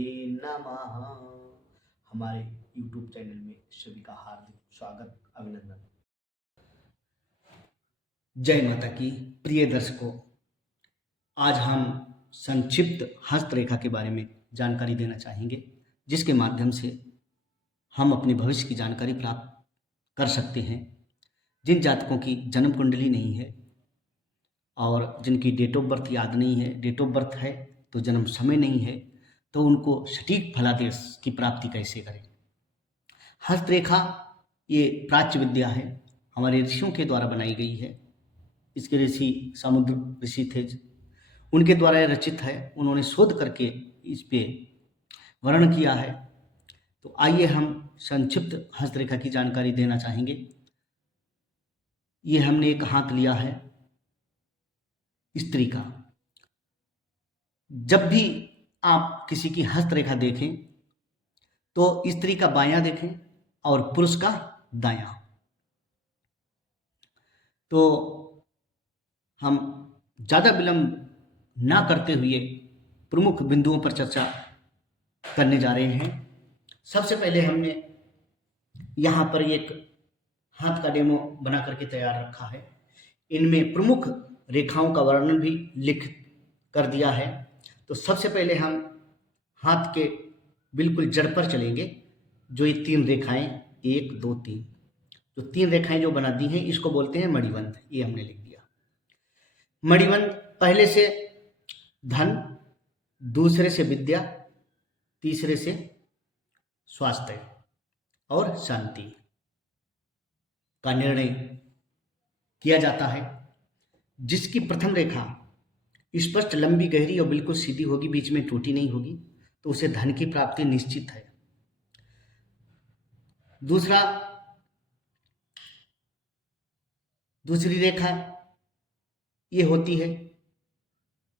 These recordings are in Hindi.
नमः। हमारे YouTube चैनल में सभी का हार्दिक स्वागत, अभिनंदन। जय माता की। प्रिय दर्शकों, आज हम संक्षिप्त हस्तरेखा के बारे में जानकारी देना चाहेंगे, जिसके माध्यम से हम अपने भविष्य की जानकारी प्राप्त कर सकते हैं। जिन जातकों की जन्म कुंडली नहीं है और जिनकी डेट ऑफ बर्थ याद नहीं है, डेट ऑफ बर्थ है तो जन्म समय नहीं है, तो उनको सटीक फलादेश की प्राप्ति कैसे करें। हस्तरेखा ये प्राच्य विद्या है, हमारे ऋषियों के द्वारा बनाई गई है। इसके ऋषि समुद्र ऋषि थे, उनके द्वारा यह रचित है। उन्होंने शोध करके इस पे वर्णन किया है। तो आइए हम संक्षिप्त हस्तरेखा की जानकारी देना चाहेंगे। ये हमने एक हाथ लिया है स्त्री का। जब भी आप किसी की हस्तरेखा देखें तो स्त्री का बायां देखें और पुरुष का दायां। तो हम ज़्यादा विलंब ना करते हुए प्रमुख बिंदुओं पर चर्चा करने जा रहे हैं। सबसे पहले हमने यहाँ पर एक हाथ का डेमो बना करके तैयार रखा है। इनमें प्रमुख रेखाओं का वर्णन भी लिख कर दिया है। तो सबसे पहले हम हाथ के बिल्कुल जड़ पर चलेंगे। जो ये 3 रेखाएं 1 2 3, जो 3 रेखाएं जो बना दी हैं, इसको बोलते हैं मणिबंध। ये हमने लिख दिया। मणिबंध पहले से धन, दूसरे से विद्या, तीसरे से स्वास्थ्य और शांति का निर्णय किया जाता है। जिसकी प्रथम रेखा स्पष्ट, लंबी, गहरी और बिल्कुल सीधी होगी, बीच में टूटी नहीं होगी, तो उसे धन की प्राप्ति निश्चित है। दूसरी रेखा ये होती है,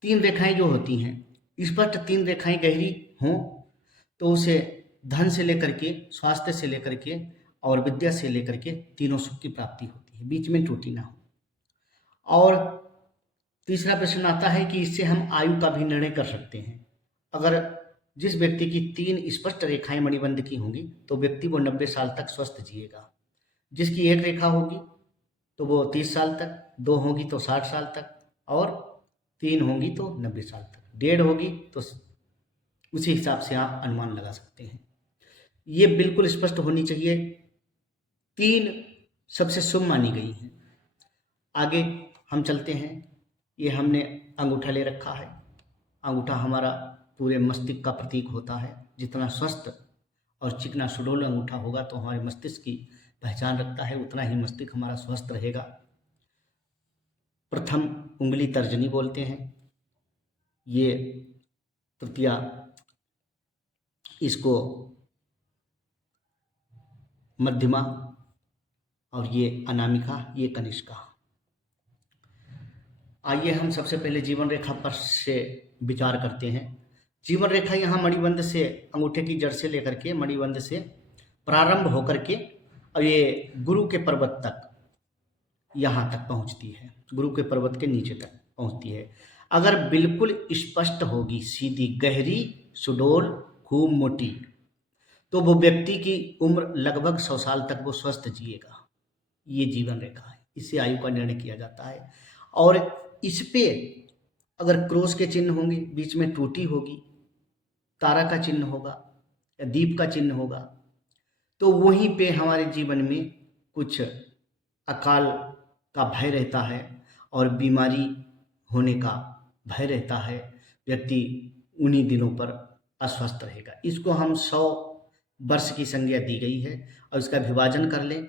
3 रेखाएं जो होती हैं, स्पष्ट 3 रेखाएं गहरी हों तो उसे धन से लेकर के, स्वास्थ्य से लेकर के और विद्या से लेकर के तीनों सुख की प्राप्ति होती है, बीच में टूटी ना हो। और तीसरा प्रश्न आता है कि इससे हम आयु का भी निर्णय कर सकते हैं। अगर जिस व्यक्ति की 3 स्पष्ट रेखाएं मणिबंध की होंगी तो व्यक्ति वो 90 साल तक स्वस्थ जिएगा। जिसकी एक रेखा होगी तो वो 30 साल तक, 2 होगी तो 60 साल तक और 3 होंगी तो 90 साल तक, 1.5 होगी तो उसी हिसाब से आप अनुमान लगा सकते हैं। ये बिल्कुल स्पष्ट होनी चाहिए। 3 सबसे शुभ मानी गई हैं। आगे हम चलते हैं। ये हमने अंगूठा ले रखा है। अंगूठा हमारा पूरे मस्तिष्क का प्रतीक होता है। जितना स्वस्थ और चिकना सुडौल अंगूठा होगा तो हमारे मस्तिष्क की पहचान रखता है, उतना ही मस्तिष्क हमारा स्वस्थ रहेगा। प्रथम उंगली तर्जनी बोलते हैं, ये तृतीया इसको मध्यमा और ये अनामिका, ये कनिष्का। आइए हम सबसे पहले जीवन रेखा पर से विचार करते हैं। जीवन रेखा यहाँ मणिबंध से, अंगूठे की जड़ से लेकर के मणिबंध से प्रारंभ होकर के और ये गुरु के पर्वत तक, यहाँ तक पहुँचती है। गुरु के पर्वत के नीचे तक पहुँचती है। अगर बिल्कुल स्पष्ट होगी, सीधी, गहरी, सुडौल, खूब मोटी, तो वो व्यक्ति की उम्र लगभग 100 साल तक वो स्वस्थ जिएगा। ये जीवन रेखा है, इससे आयु का निर्णय किया जाता है। और इस पे अगर क्रॉस के चिन्ह होंगे, बीच में टूटी होगी, तारा का चिन्ह होगा या दीप का चिन्ह होगा, तो वहीं पे हमारे जीवन में कुछ अकाल का भय रहता है और बीमारी होने का भय रहता है। व्यक्ति उन्हीं दिनों पर अस्वस्थ रहेगा। इसको हम 100 वर्ष की संज्ञा दी गई है और इसका विभाजन कर लें।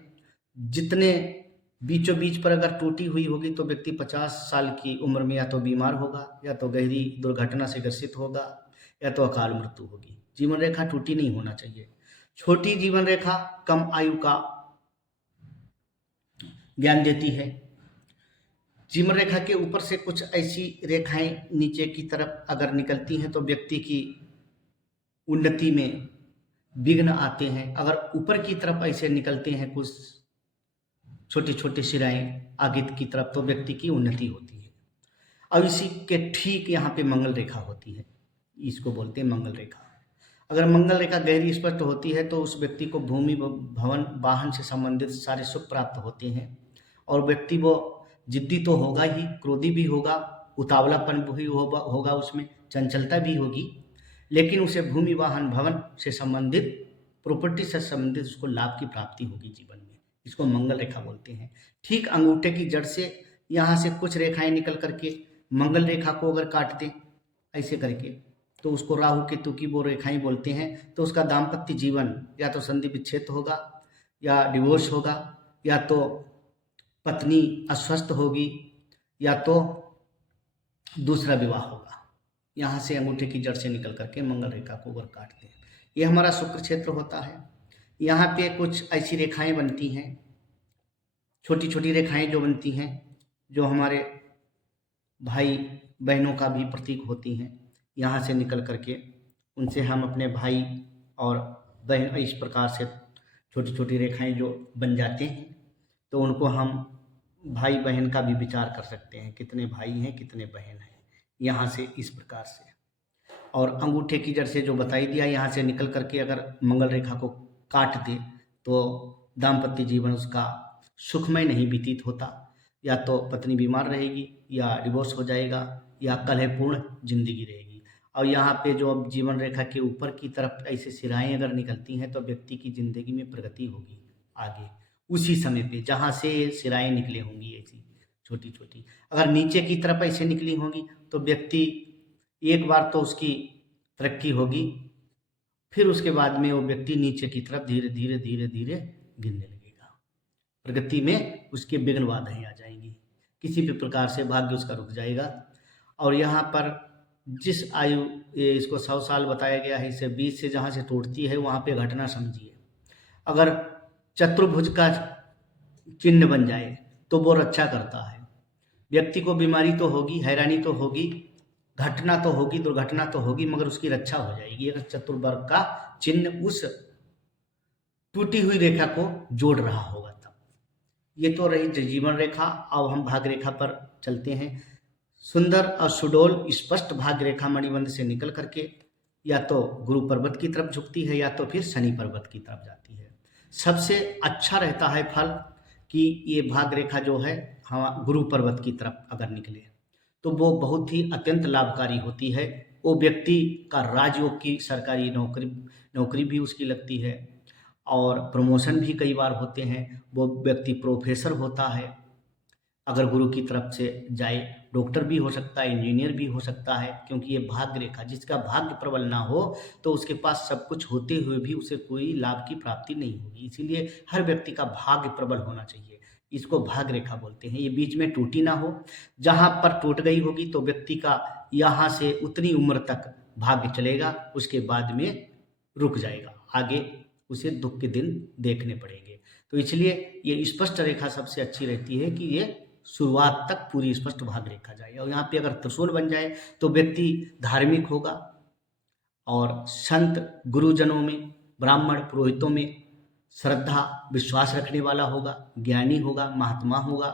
जितने बीचों बीच पर अगर टूटी हुई होगी तो व्यक्ति 50 साल की उम्र में या तो बीमार होगा, या तो गहरी दुर्घटना से ग्रसित होगा, या तो अकाल मृत्यु होगी। जीवन रेखा टूटी नहीं होना चाहिए। छोटी जीवन रेखा कम आयु का ज्ञान देती है। जीवन रेखा के ऊपर से कुछ ऐसी रेखाएं नीचे की तरफ अगर निकलती हैं तो व्यक्ति की उन्नति में विघ्न आते हैं। अगर ऊपर की तरफ ऐसे निकलते हैं कुछ छोटे छोटे सिराएं आगे की तरफ, तो व्यक्ति की उन्नति होती है। और इसी के ठीक यहाँ पे मंगल रेखा होती है, इसको बोलते हैं मंगल रेखा। अगर मंगल रेखा गहरी स्पष्ट होती है तो उस व्यक्ति को भूमि भवन वाहन से संबंधित सारे सुख प्राप्त होते हैं, और व्यक्ति वो जिद्दी तो होगा ही, क्रोधी भी होगा, उतावलापन भी होगा, उसमें चंचलता भी होगी, लेकिन उसे भूमि वाहन भवन से संबंधित, प्रॉपर्टी से संबंधित उसको लाभ की प्राप्ति होगी जीवन में। इसको मंगल रेखा बोलते हैं। ठीक अंगूठे की जड़ से यहाँ से कुछ रेखाएं निकल करके मंगल रेखा को अगर काट दें ऐसे करके, तो उसको राहु केतु की वो रेखाएं बोलते हैं। तो उसका दाम्पत्य जीवन या तो संधि विच्छेद होगा, या डिवोर्स होगा, या तो पत्नी अस्वस्थ होगी, या तो दूसरा विवाह होगा। यहाँ से अंगूठे की जड़ से निकल करके मंगल रेखा को अगर काटते हैं, ये हमारा शुक्र क्षेत्र होता है। यहाँ पे कुछ ऐसी रेखाएं बनती हैं, छोटी छोटी रेखाएं जो बनती हैं, जो हमारे भाई बहनों का भी प्रतीक होती हैं। यहाँ से निकल करके उनसे हम अपने भाई और बहन, इस प्रकार से छोटी छोटी रेखाएं जो बन जाते हैं, तो उनको हम भाई बहन का भी विचार कर सकते हैं, कितने भाई हैं कितने बहन हैं, यहाँ से इस प्रकार से। और अंगूठे की जड़ से जो बताई दिया, यहाँ से निकल करके अगर मंगल रेखा को काट दे तो दाम्पत्य जीवन उसका सुखमय नहीं व्यतीत होता, या तो पत्नी बीमार रहेगी, या डिवोर्स हो जाएगा, या कलहपूर्ण जिंदगी रहेगी। और यहाँ पे जो अब जीवन रेखा के ऊपर की तरफ ऐसे सिराएं अगर निकलती हैं तो व्यक्ति की जिंदगी में प्रगति होगी आगे, उसी समय पे जहाँ से सिराएं निकले होंगी ऐसी छोटी छोटी। अगर नीचे की तरफ ऐसे निकली होंगी तो व्यक्ति एक बार तो उसकी तरक्की होगी, फिर उसके बाद में वो व्यक्ति नीचे की तरफ धीरे धीरे धीरे धीरे गिरने लगेगा, प्रगति में उसके विघ्न बाधाएं आ जाएंगी, किसी भी प्रकार से भाग्य उसका रुक जाएगा। और यहाँ पर जिस आयु, इसको 100 साल बताया गया है, इसे 20 से जहाँ से टूटती है वहाँ पे घटना समझिए। अगर चतुर्भुज का चिन्ह बन जाए तो वो रक्षा करता है। व्यक्ति को बीमारी तो होगी, हैरानी तो होगी, घटना तो होगी, दुर्घटना तो होगी, मगर उसकी रक्षा हो जाएगी अगर चतुर्वर्ग का चिन्ह उस टूटी हुई रेखा को जोड़ रहा होगा तब। ये तो रही जीवन रेखा। अब हम भाग रेखा पर चलते हैं। सुंदर और सुडोल स्पष्ट भाग रेखा मणिबंध से निकल करके या तो गुरु पर्वत की तरफ झुकती है, या तो फिर शनि पर्वत की तरफ जाती है। सबसे अच्छा रहता है फल कि ये भाग रेखा जो है हाँ गुरु पर्वत की तरफ अगर निकले तो वो बहुत ही अत्यंत लाभकारी होती है। वो व्यक्ति का राजयोग की सरकारी नौकरी भी उसकी लगती है, और प्रमोशन भी कई बार होते हैं। वो व्यक्ति प्रोफेसर होता है अगर गुरु की तरफ से जाए, डॉक्टर भी हो सकता है, इंजीनियर भी हो सकता है, क्योंकि ये भाग्य रेखा, जिसका भाग्य प्रबल ना हो तो उसके पास सब कुछ होते हुए भी उसे कोई लाभ की प्राप्ति नहीं होगी। इसीलिए हर व्यक्ति का भाग्य प्रबल होना चाहिए, इसको भाग्य रेखा बोलते हैं। ये बीच में टूटी ना हो, जहाँ पर टूट गई होगी तो व्यक्ति का यहाँ से उतनी उम्र तक भाग्य चलेगा, उसके बाद में रुक जाएगा, आगे उसे दुख के दिन देखने पड़ेंगे। तो इसलिए ये स्पष्ट रेखा सबसे अच्छी रहती है कि ये शुरुआत तक पूरी स्पष्ट भाग रेखा जाए। और यहाँ पे अगर त्रिशूल बन जाए तो व्यक्ति धार्मिक होगा, और संत गुरुजनों में, ब्राह्मण पुरोहितों में श्रद्धा विश्वास रखने वाला होगा, ज्ञानी होगा, महात्मा होगा,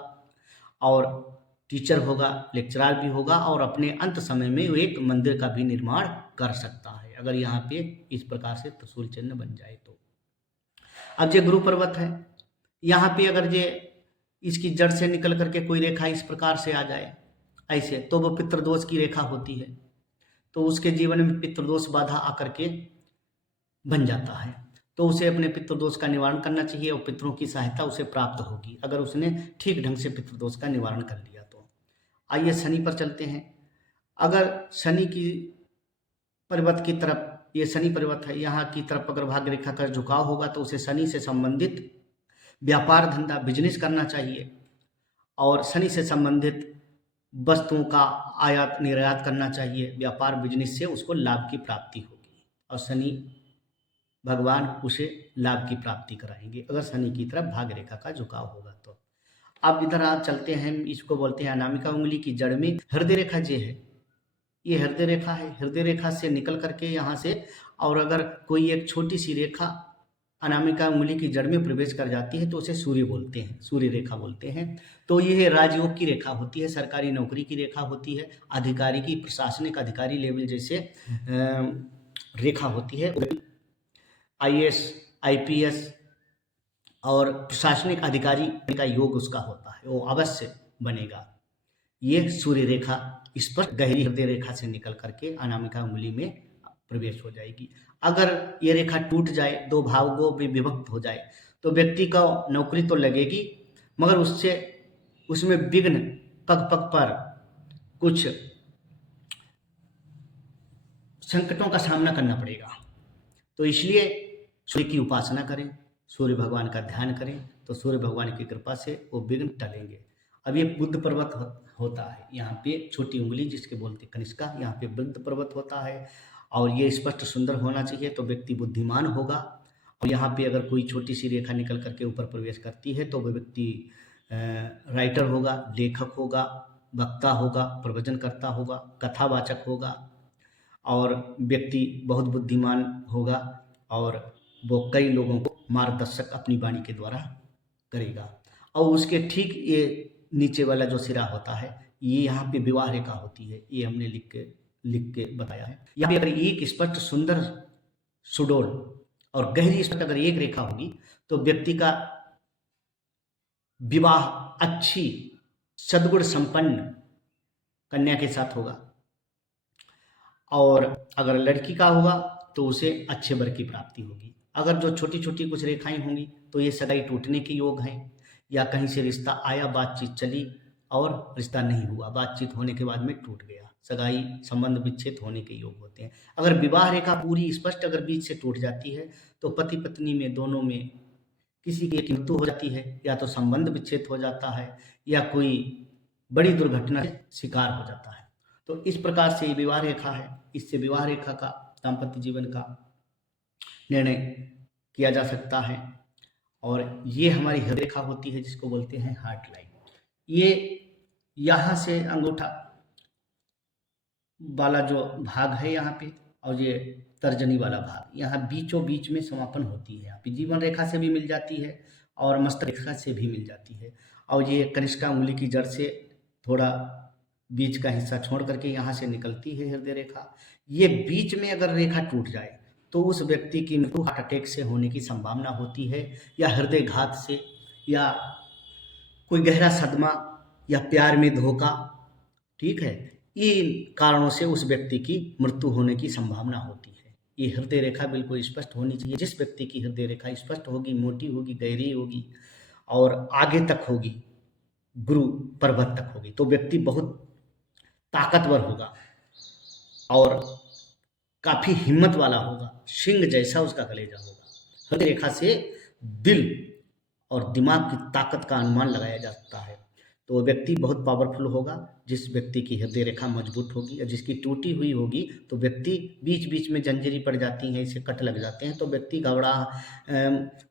और टीचर होगा, लेक्चरर भी होगा, और अपने अंत समय में वो एक मंदिर का भी निर्माण कर सकता है अगर यहाँ पे इस प्रकार से त्रिशूल चिन्ह बन जाए तो। अब ये गुरु पर्वत है, यहाँ पे अगर ये इसकी जड़ से निकल करके कोई रेखा इस प्रकार से आ जाए ऐसे, तो वो पितृदोष की रेखा होती है, तो उसके जीवन में पितृदोष बाधा आकर के बन जाता है। तो उसे अपने पितृदोष का निवारण करना चाहिए, और पितरों की सहायता उसे प्राप्त होगी अगर उसने ठीक ढंग से पितृदोष का निवारण कर लिया तो। आइए शनि पर चलते हैं। अगर शनि की पर्वत की तरफ, ये शनि पर्वत है, यहाँ की तरफ अगर भाग्य रेखा का झुकाव होगा तो उसे शनि से संबंधित व्यापार धंधा बिजनेस करना चाहिए, और शनि से संबंधित वस्तुओं का आयात निर्यात करना चाहिए। व्यापार बिजनेस से उसको लाभ की प्राप्ति होगी, और शनि भगवान उसे लाभ की प्राप्ति कराएंगे अगर शनि की तरफ भाग्य रेखा का झुकाव होगा तो। अब इधर आप चलते हैं, इसको बोलते हैं अनामिका उंगली की जड़ में हृदय रेखा जे है, ये हृदय रेखा है। हृदय रेखा से निकल करके यहाँ से, और अगर कोई एक छोटी सी रेखा अनामिका उंगली की जड़ में प्रवेश कर जाती है तो उसे सूर्य बोलते हैं, सूर्य रेखा बोलते हैं। तो ये राजयोग की रेखा होती है, सरकारी नौकरी की रेखा होती है, अधिकारी की, प्रशासनिक अधिकारी लेवल जैसे रेखा होती है, आईएएस, आईपीएस और प्रशासनिक अधिकारी का योग उसका होता है, वो अवश्य बनेगा। ये सूर्य रेखा स्पष्ट गहरी हृदय रेखा से निकल करके अनामिका उंगली में प्रवेश हो जाएगी। अगर ये रेखा टूट जाए, दो भागों में विभक्त हो जाए, तो व्यक्ति का नौकरी तो लगेगी, मगर उसमें विघ्न पग पग पर कुछ संकटों का सामना करना पड़ेगा। तो इसलिए सूर्य की उपासना करें, सूर्य भगवान का ध्यान करें, तो सूर्य भगवान की कृपा से वो विघ्न टलेंगे। अब ये बुद्ध पर्वत होता है, यहाँ पे छोटी उंगली जिसके बोलते कनिष्का, यहाँ पे बुद्ध पर्वत होता है, और ये स्पष्ट सुंदर होना चाहिए, तो व्यक्ति बुद्धिमान होगा। और यहाँ पे अगर कोई छोटी सी रेखा निकल करके ऊपर प्रवेश करती है, तो वह व्यक्ति राइटर होगा, लेखक होगा, वक्ता होगा, प्रवचनकर्ता होगा, कथावाचक होगा, और व्यक्ति बहुत बुद्धिमान होगा, और वो कई लोगों को मार्गदर्शक अपनी वाणी के द्वारा करेगा। और उसके ठीक ये नीचे वाला जो सिरा होता है, ये यहाँ पे विवाह रेखा होती है, ये हमने लिख के बताया है। यहाँ पे अगर एक स्पष्ट सुंदर सुडोल और गहरी स्पष्ट अगर एक रेखा होगी, तो व्यक्ति का विवाह अच्छी सद्गुण संपन्न कन्या के साथ होगा, और अगर लड़की का होगा तो उसे अच्छे वर की प्राप्ति होगी। अगर जो छोटी छोटी कुछ रेखाएं होंगी, तो ये सगाई टूटने के योग हैं, या कहीं से रिश्ता आया, बातचीत चली और रिश्ता नहीं हुआ, बातचीत होने के बाद में टूट गया, सगाई संबंध विच्छेद होने के योग होते हैं। अगर विवाह रेखा पूरी स्पष्ट अगर बीच से टूट जाती है, तो पति पत्नी में दोनों में किसी की एक मृत्यु हो जाती है, या तो संबंध विच्छेद हो जाता है, या कोई बड़ी दुर्घटना से शिकार हो जाता है। तो इस प्रकार से ये विवाह रेखा है, इससे विवाह रेखा का दाम्पत्य जीवन का निर्णय किया जा सकता है। और ये हमारी हृदय रेखा होती है, जिसको बोलते हैं हार्ट लाइन। ये यहाँ से अंगूठा वाला जो भाग है यहाँ पे, और ये तर्जनी वाला भाग यहाँ बीचों बीच में समापन होती है। यहाँ पे जीवन रेखा से भी मिल जाती है और मस्तक रेखा से भी मिल जाती है, और ये कनिष्का उंगली की जड़ से थोड़ा बीच का हिस्सा छोड़ करके यहाँ से निकलती है हृदय रेखा। ये बीच में अगर रेखा टूट जाए, तो उस व्यक्ति की मृत्यु हार्ट अटैक से होने की संभावना होती है, या हृदय घात से, या कोई गहरा सदमा, या प्यार में धोखा। ठीक है, इन कारणों से उस व्यक्ति की मृत्यु होने की संभावना होती है। ये हृदय रेखा बिल्कुल स्पष्ट होनी चाहिए। जिस व्यक्ति की हृदय रेखा स्पष्ट होगी, मोटी होगी, गहरी होगी और आगे तक होगी, गुरु पर्वत तक होगी, तो व्यक्ति बहुत ताकतवर होगा और काफी हिम्मत वाला होगा, सिंह जैसा उसका कलेजा होगा। हृदय रेखा से दिल और दिमाग की ताकत का अनुमान लगाया जा सकता है। तो वो व्यक्ति बहुत पावरफुल होगा जिस व्यक्ति की हृदय रेखा मजबूत होगी। और जिसकी टूटी हुई होगी, तो व्यक्ति बीच बीच में जंजीरी पड़ जाती हैं, इसे कट लग जाते हैं, तो व्यक्ति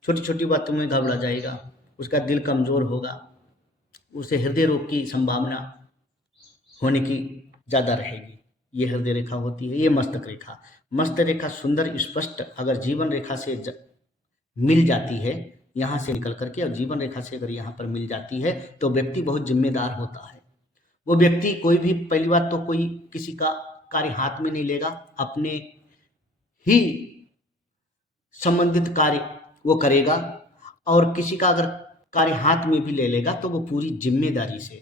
छोटी छोटी बातों में घबरा जाएगा, उसका दिल कमज़ोर होगा, उसे हृदय रोग की संभावना होने की ज़्यादा रहेगी। ये हृदय रेखा होती है। ये मस्तक रेखा, मस्तक रेखा सुंदर स्पष्ट अगर जीवन रेखा से मिल जाती है यहाँ से निकल करके, और जीवन रेखा से अगर यहाँ पर मिल जाती है, तो व्यक्ति बहुत जिम्मेदार होता है। वो व्यक्ति कोई भी, पहली बात तो कोई किसी का कार्य हाथ में नहीं लेगा, अपने ही संबंधित कार्य वो करेगा, और किसी का अगर कार्य हाथ में भी ले लेगा, तो वो पूरी जिम्मेदारी से,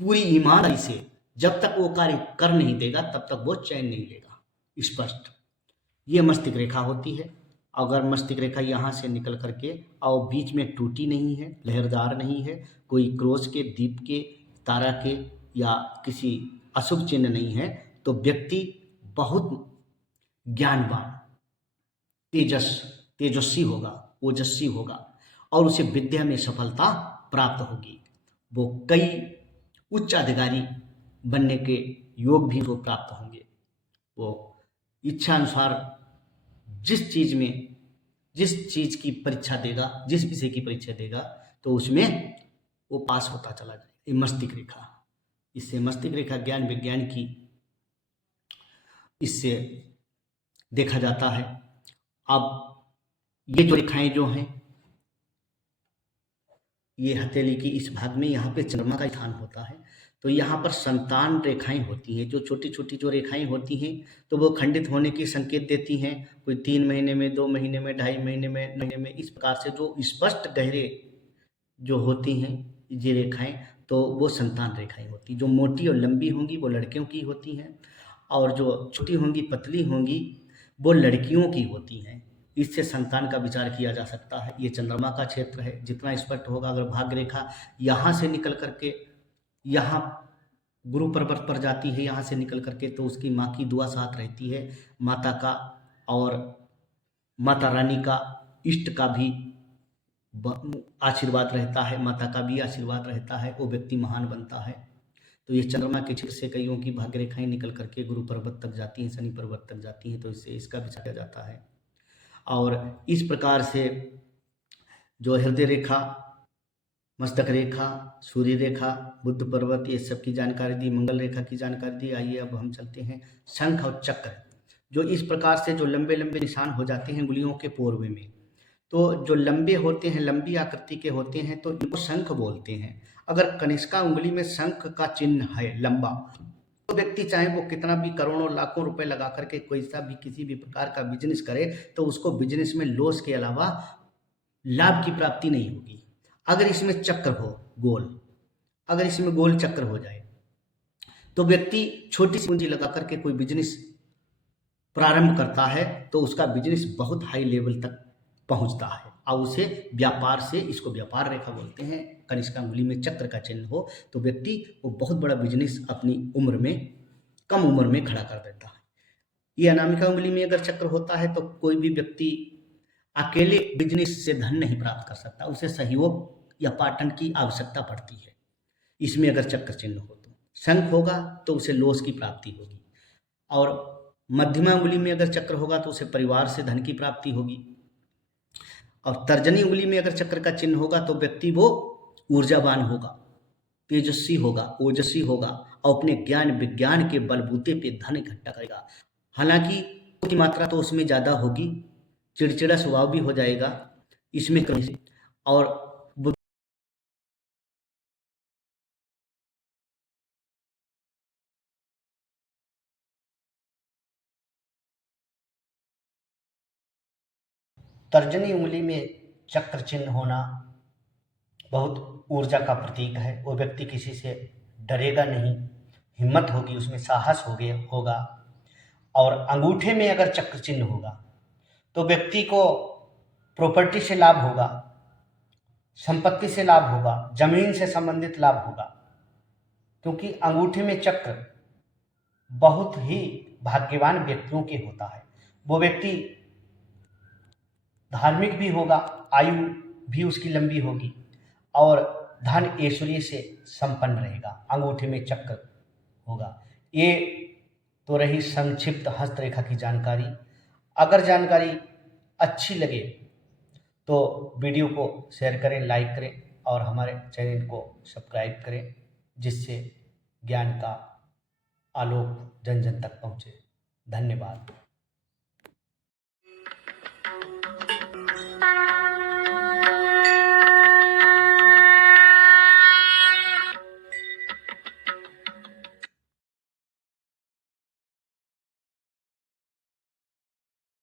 पूरी ईमानदारी से, जब तक वो कार्य कर नहीं देगा तब तक वो चैन नहीं लेगा। स्पष्ट ये मस्तिष्क रेखा होती है। अगर मस्तिष्क रेखा यहाँ से निकल करके और बीच में टूटी नहीं है, लहरदार नहीं है, कोई क्रोस के, दीप के, तारा के या किसी अशुभ चिन्ह नहीं है, तो व्यक्ति बहुत ज्ञानवान, तेजस्वी होगा, ओजस्वी होगा, और उसे विद्या में सफलता प्राप्त होगी। वो कई उच्च अधिकारी बनने के योग भी वो प्राप्त होंगे। वो इच्छा अनुसार जिस चीज़ की परीक्षा देगा, जिस विषय की परीक्षा देगा, तो उसमें वो पास होता चला जाएगा। ये मस्तिष्क रेखा, इससे मस्तिष्क रेखा ज्ञान विज्ञान की इससे देखा जाता है। अब ये जो रेखाएं जो हैं, ये हथेली की इस भाग में यहाँ पे चंद्रमा का स्थान होता है, तो यहाँ पर संतान रेखाएं होती हैं, जो छोटी छोटी जो रेखाएं होती हैं तो वो खंडित होने की संकेत देती हैं। कोई 3 महीने में, 2 महीने में, 2.5 महीने में, इस प्रकार से जो स्पष्ट गहरे जो होती हैं ये रेखाएं, तो वो संतान रेखाएं होती हैं। जो मोटी और लंबी होंगी वो लड़कियों की होती हैं, और जो छोटी होंगी, पतली होंगी, वो लड़कियों की होती हैं। इससे संतान का विचार किया जा सकता है। ये चंद्रमा का क्षेत्र है, जितना स्पष्ट होगा। अगर भाग्य रेखा यहाँ से निकल करके यहाँ गुरु पर्वत पर जाती है, यहाँ से निकल करके, तो उसकी माँ की दुआ साथ रहती है, माता का और माता रानी का, इष्ट का भी आशीर्वाद रहता है, माता का भी आशीर्वाद रहता है, वो व्यक्ति महान बनता है। तो ये चंद्रमा के क्षेत्र से कईयों की भाग्य रेखाएं निकल करके गुरु पर्वत तक जाती हैं, शनि पर्वत तक जाती हैं, तो इससे इसका विचार किया जाता है। और इस प्रकार से जो हृदय रेखा, मस्तक रेखा, सूर्य रेखा, बुध पर्वत, ये सब की जानकारी दी, मंगल रेखा की जानकारी दी। आइए अब हम चलते हैं शंख और चक्र, जो इस प्रकार से जो लंबे लंबे निशान हो जाते हैं उंगलियों के पोरवे में। तो जो लंबे होते हैं, लंबी आकृति के होते हैं, तो इनको शंख बोलते हैं। अगर कनिष्का उंगली में शंख का चिन्ह है लंबा, तो व्यक्ति चाहे वो कितना भी करोड़ों लाखों रुपए लगा करके कोई सा भी किसी भी प्रकार का बिजनेस करे, तो उसको बिजनेस में लॉस के अलावा लाभ की प्राप्ति नहीं होगी। अगर इसमें चक्र हो गोल, अगर इसमें गोल चक्र हो जाए, तो व्यक्ति छोटी सी पूंजी लगा करके कोई बिजनेस प्रारंभ करता है, तो उसका बिजनेस बहुत हाई लेवल तक पहुंचता है, और उसे व्यापार से, इसको व्यापार रेखा बोलते हैं। कनिष्का उंगली में चक्र का चिन्ह हो तो व्यक्ति वो बहुत बड़ा बिजनेस अपनी उम्र में, कम उम्र में खड़ा कर देता है। ये अनामिका उंगली में अगर चक्र होता है तो कोई भी व्यक्ति अकेले बिजनेस से धन नहीं प्राप्त कर सकता, उसे सहयोग या पार्टनर की आवश्यकता पड़ती है। इसमें अगर चक्र चिन्ह हो तो शंख होगा तो उसे लॉस की प्राप्ति होगी, और मध्यमा उंगली में अगर चक्र होगा तो उसे परिवार से धन की प्राप्ति होगी, और तर्जनी उंगली में अगर चक्र का चिन्ह होगा तो व्यक्ति वो ऊर्जावान होगा, तेजस्वी होगा, ओजस्वी होगा, और अपने ज्ञान विज्ञान के बलबूते पे धन इकट्ठा करेगा। हालांकि की मात्रा तो उसमें ज़्यादा होगी, चिड़चिड़ा स्वभाव भी हो जाएगा इसमें कमी से, और तर्जनी उंगली में चक्र चिन्ह होना बहुत ऊर्जा का प्रतीक है। वो व्यक्ति किसी से डरेगा नहीं, हिम्मत होगी, उसमें साहस होगा। और अंगूठे में अगर चक्र चिन्ह होगा तो व्यक्ति को प्रॉपर्टी से लाभ होगा, संपत्ति से लाभ होगा, जमीन से संबंधित लाभ होगा, क्योंकि अंगूठे में चक्र बहुत ही भाग्यवान व्यक्तियों के होता है। वो व्यक्ति धार्मिक भी होगा, आयु भी उसकी लंबी होगी, और धन ऐश्वर्य से संपन्न रहेगा। अंगूठे में चक्र होगा। ये तो रही संक्षिप्त हस्तरेखा की जानकारी। अगर जानकारी अच्छी लगे तो वीडियो को शेयर करें, लाइक करें, और हमारे चैनल को सब्सक्राइब करें, जिससे ज्ञान का आलोक जन जन तक पहुँचे। धन्यवाद।